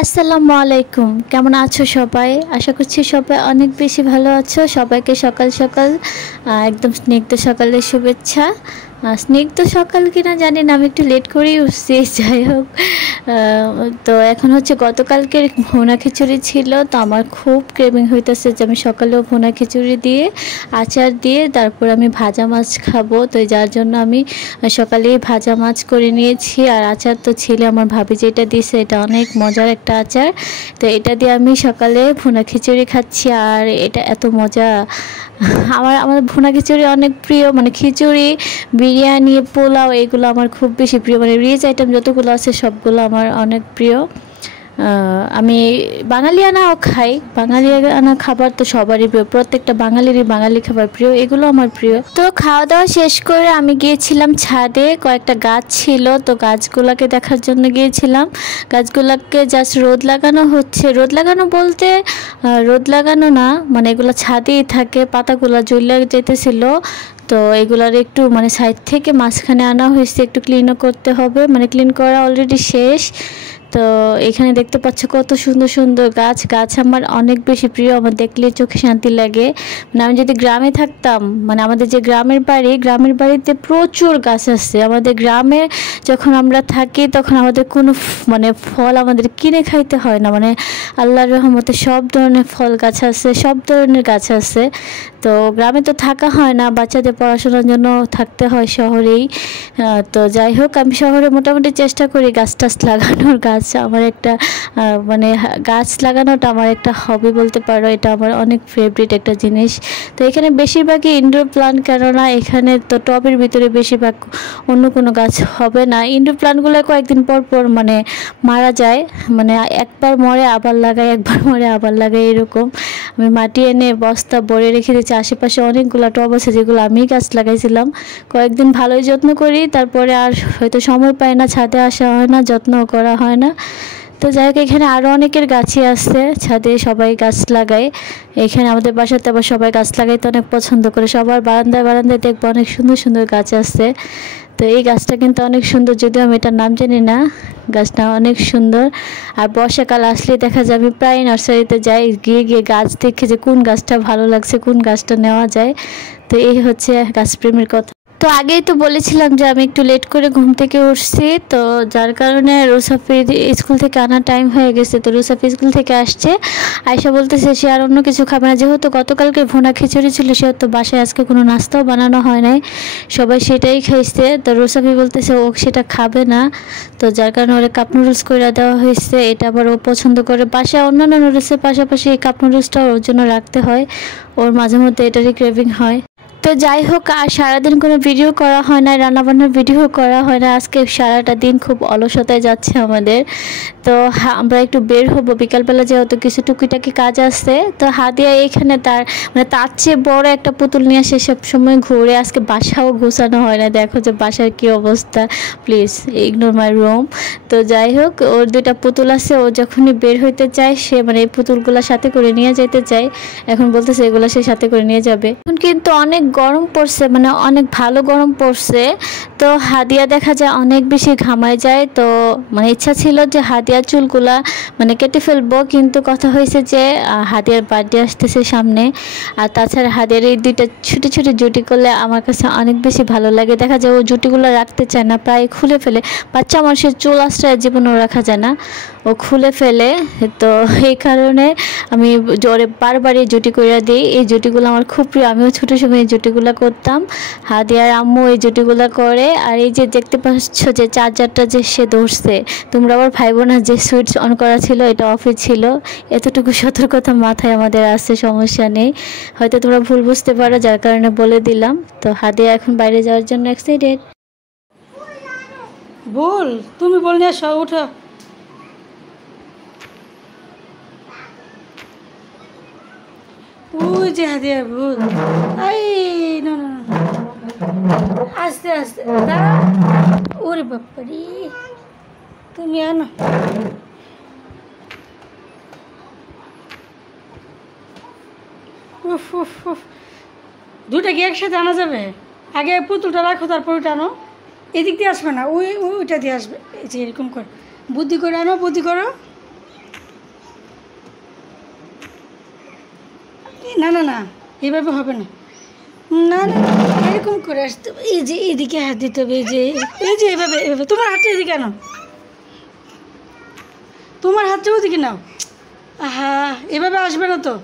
আসসালামু আলাইকুম। কেমন আছো সবাই? আশা করছি সবাই অনেক বেশি ভালো আছো। সবাইকে সকাল সকাল একদম স্নিগ্ধ সকালের শুভেচ্ছা। স্নিগ্ধ সকাল কিনা জানি না, আমি একটু লেট করেই উঠছি। যাই হোক, তো এখন হচ্ছে গতকালকের ভুনা খিচুড়ি ছিল, তো আমার খুব ক্রেভিং হইতেছে যে আমি সকালেও ভুনা খিচুড়ি দিয়ে আচার দিয়ে তারপর আমি ভাজা মাছ খাবো। তো যার জন্য আমি সকালেই ভাজা মাছ করে নিয়েছি, আর আচার তো ছিল আমার ভাবি যেটা দিয়েছে, এটা অনেক মজার একটা আচার। তো এটা দিয়ে আমি সকালে ভুনা খিচুড়ি খাচ্ছি, আর এটা এত মজা। আমার ভুনা খিচুড়ি অনেক প্রিয়, মানে খিচুড়ি, বিরিয়ানি, পোলাও এগুলো আমার খুব বেশি প্রিয়, মানে রিচ আইটেম যতগুলো আছে সবগুলো আমার অনেক প্রিয়। আমি বাঙালিয়ানাও খাই, বাঙালিয়ানা খাবার তো সবারই প্রিয়, প্রত্যেকটা বাঙালিরই বাঙালি খাবার প্রিয়, এগুলো আমার প্রিয়। তো খাওয়া দাওয়া শেষ করে আমি গিয়েছিলাম ছাদে, কয়েকটা গাছ ছিল তো গাছগুলোকে দেখার জন্য গিয়েছিলাম। গাছগুলোকে জাস্ট রোদ লাগানো হচ্ছে, রোদ লাগানো বলতে রোদ লাগানো না, মানে এগুলো ছাদেই থাকে, পাতাগুলো জ্বলে যেতেছিল। তো এগুলার একটু মানে সাইড থেকে মাঝখানে আনা হয়েছে, একটু ক্লিনও করতে হবে, মানে ক্লিন করা অলরেডি শেষ। তো এখানে দেখতে পাচ্ছ কত সুন্দর সুন্দর গাছ। গাছ আমার অনেক বেশি প্রিয়, আমার দেখলে চোখে শান্তি লাগে। মানে আমি যদি গ্রামে থাকতাম, মানে আমাদের যে গ্রামের বাড়ি, গ্রামের বাড়িতে প্রচুর গাছ আছে। আমাদের গ্রামে যখন আমরা থাকি তখন আমাদের কোনো মানে ফল আমাদের কিনে খাইতে হয় না, মানে আল্লাহর রহমতে সব ধরনের ফল গাছ আছে, সব ধরনের গাছ আছে। তো গ্রামে তো থাকা হয় না, বাচ্চাদের পড়াশোনার জন্য থাকতে হয় শহরেই। তো যাই হোক, আমি শহরে মোটামুটি চেষ্টা করি গাছ টাছ লাগানোর। গাছ আমার একটা মানে গাছ লাগানোটা আমার একটা হবি বলতে পারো, এটা আমার অনেক ফেভারিট একটা জিনিস। তো এখানে বেশিরভাগই ইনডোর প্লান্ট, কেননা এখানে তো টবের ভিতরে বেশিরভাগ অন্য কোনো গাছ হবে না। ইনডোর প্লান্টগুলো কয়েকদিন পর পর মানে মারা যায়, মানে একবার মরে আবার লাগাই, একবার মরে আবার লাগাই, এরকম। আমি মাটি এনে বস্তা ভরে রেখে দিচ্ছি, আশেপাশে অনেকগুলো টব আছে যেগুলো আমি গাছ লাগাইছিলাম। কয়েকদিন ভালোই যত্ন করি, তারপরে আর হয়তো সময় পাই না, ছাদে আসা হয় না, যত্নও করা হয় না। তো যাই হোক, এখানে আরও অনেকের গাছই আছে, ছাদে সবাই গাছ লাগায়। এখানে আমাদের বাসাতে আবার সবাই গাছ লাগাইতে অনেক পছন্দ করে, সবার বারান্দায় বারান্দায় দেখবো অনেক সুন্দর সুন্দর গাছ আছে। তো এই গাছটা কিন্তু অনেক সুন্দর, যদিও আমি এটার নাম জানি না। গাছটা অনেক সুন্দর। আর বর্ষাকাল আসলে দেখা যায় আমি প্রায় নার্সারিতে যাই, গিয়ে গিয়ে গাছ দেখে যে কোন গাছটা ভালো লাগছে, কোন গাছটা নেওয়া যায়। তো এই হচ্ছে গাছপ্রেমের কথা। তো আগেই তো বলেছিলাম যে আমি একটু লেট করে ঘুম থেকে উঠছি, তো যার কারণে রুসাফির স্কুল থেকে আনার টাইম হয়ে গেছে। তো রুসাফি স্কুল থেকে আসছে, আয়সা বলতেছে সে আর অন্য কিছু খাবে না, যেহেতু গতকালকে ভুনা খিচুড়ি ছিল, সেহেতু বাসায় আজকে কোনো নাস্তাও বানানো হয় নাই, সবাই সেটাই খাইছে। তো রুসাফি বলতেছে ও সেটা খাবে না, তো যার কারণে ওরা কাপ নুডলস করে দেওয়া হয়েছে। এটা আবার ও পছন্দ করে, বাসায় অন্যান্য নুডলসের পাশাপাশি এই কাপ নুডলসটা ওর জন্য রাখতে হয়, ওর মাঝে মধ্যে এটারই ক্রেভিং হয়। তো যাই হোক, আর সারাদিন কোনো ভিডিও করা হয় না, রান্নাবান্নার ভিডিও করা হয় না, আজকে সারাটা দিন খুব অলসতায় যাচ্ছে আমাদের। তো আমরা একটু বের হবো বিকালবেলা, যেহেতু কিছু টুকিটাকি কাজ আছে। তো হাদিয়া এখানে তার মানে তার চেয়ে বড় একটা পুতুল নিয়ে আসে, সব সময় ঘুরে, আজকে বাসাও গোছানো হয় না, দেখো যে বাসার কি অবস্থা, প্লিজ ইগনোর মাই রুম। তো যাই হোক, ওর দুইটা পুতুল আছে, ও যখনই বের হইতে চায় সে মানে এই পুতুলগুলো সাথে করে নিয়ে যেতে চায়, এখন বলতেছে এগুলো সে সাথে করে নিয়ে যাবে। এখন কিন্তু অনেক গরম পড়ছে, মানে অনেক ভালো গরম পড়ছে। তো হাদিয়া দেখা যায় অনেক বেশি ঘামায় যায়, তো মানে ইচ্ছা ছিল যে হাদিয়ার চুলগুলা মানে কেটে ফেলবো, কিন্তু কথা হয়েছে যে হাদিয়ার বার্থডে আসতেছে সামনে, আর তাছাড়া হাদিয়ার এই দুইটা ছোটো ছোটো জুটি করলে আমার কাছে অনেক বেশি ভালো লাগে। দেখা যায় ও জুটিগুলো রাখতে চায় না, প্রায় খুলে ফেলে। বাচ্চা মানুষের চুল আশ্রয় জীবনেও রাখা যায় না, ও খুলে ফেলে। তো এই কারণে আমি জোরে বারবার এই জুটি করে দিই। এই জুটিগুলো আমার খুব প্রিয়, আমিও ছোটো সময় এই জুটিগুলো করতাম, হাদিয়ার আম্মু এই জুটিগুলো করে। আর এই যে দেখতে পাচ্ছ যে চার্জারটা যে সে ধরছে, তোমরা আবার ভাইবো না যে সুইচ অন করা ছিল, এটা অফে ছিল। এতটুকু সতর্কতা মাথায় আমাদের আছে, সমস্যা নেই, হয়তো তোমরা ভুল বুঝতে পারো, যার কারণে বলে দিলাম। তো হাদিয়া এখন বাইরে যাওয়ার জন্য এক্সাইটেড। ভুল তুমি বললে সব উঠো। ওই যে হাদিয়া ভুল, এই না না না, আস্তে আস্তে দাঁড়া। ওরে বাপ্পারি, তুমি আনো। উফ উফ উফ, দুটা কি একসাথে আনা যাবে? আগে পুতুলটা রাখো, তারপর ওইটা আনো। এদিক দিয়ে আসবে না, ওইটা দিয়ে আসবে, এই যে এরকম করে বুদ্ধি করে আনো, বুদ্ধি করো। না না না, এভাবে হবে না। না না, এরকম করে আসতে হবে। এই যে এদিকে হাত দিতে হবে, এই যে এভাবে এভাবে। তোমার হাতটা এদিকে কেন? তোমার হাতটা ওদিকে নাও। হ্যাঁ, এভাবে আসবে না তো।